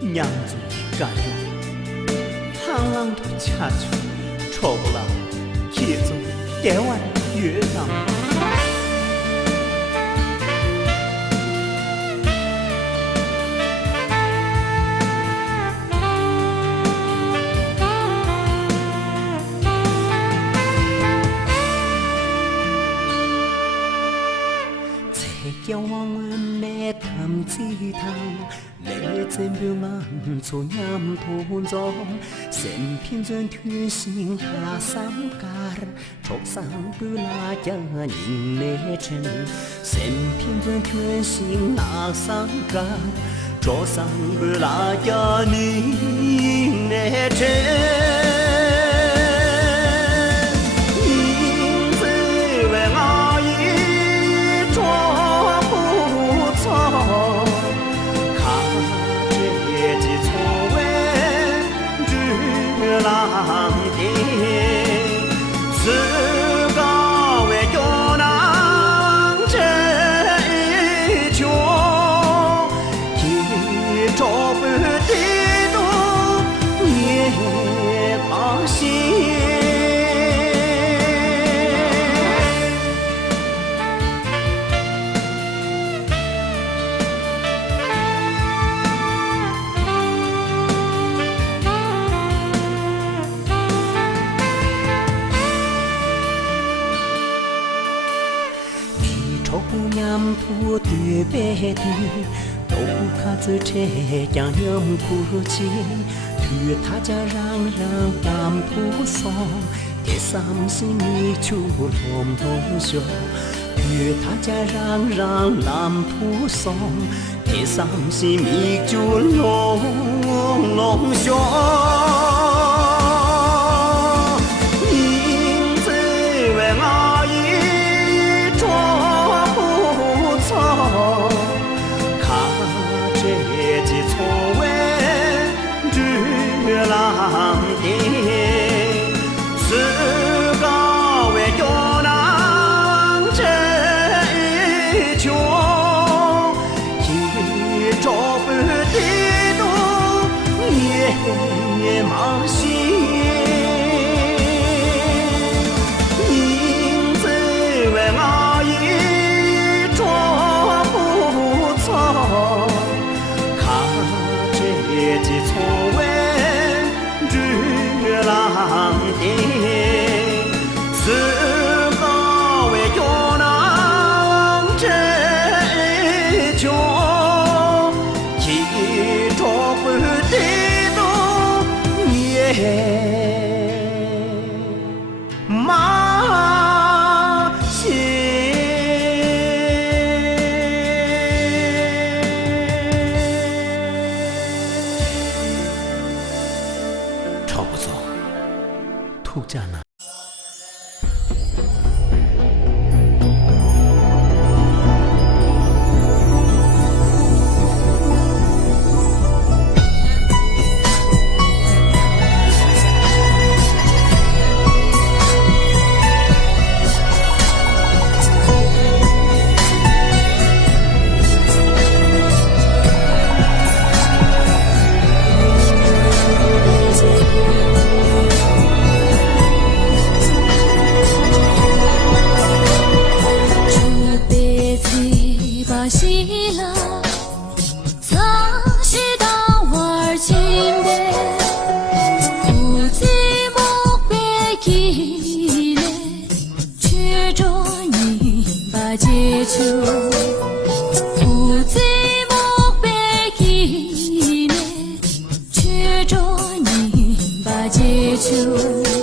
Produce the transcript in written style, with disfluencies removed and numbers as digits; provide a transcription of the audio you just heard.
娘子甘愿，螳螂都掐住，戳不了，铁中台湾月亮。叫我们来谈一谈，来真表俺做伢土中，身偏转团心下三家，桌上不拉家人来称，身偏转团心下三家，桌上不拉家人来称。浪天，自个为叫人这穷，一朝不地都也放心。娘土对白对，都卡子车将娘苦气，对他家让南土松，第三是米酒隆隆香，对他家让南土松，第三是米酒隆隆香。浪天，自个为叫人这穷，一朝不地都也忙心。人子为我一朝不错，看这几错为。浪天，自个为叫人这穷，一朝不地都也忙心。吵不走。土家呢？西了，曾是当娃儿金杯，不寂寞别起来，曲着你把解救，不寂寞别起来，曲着你把解救。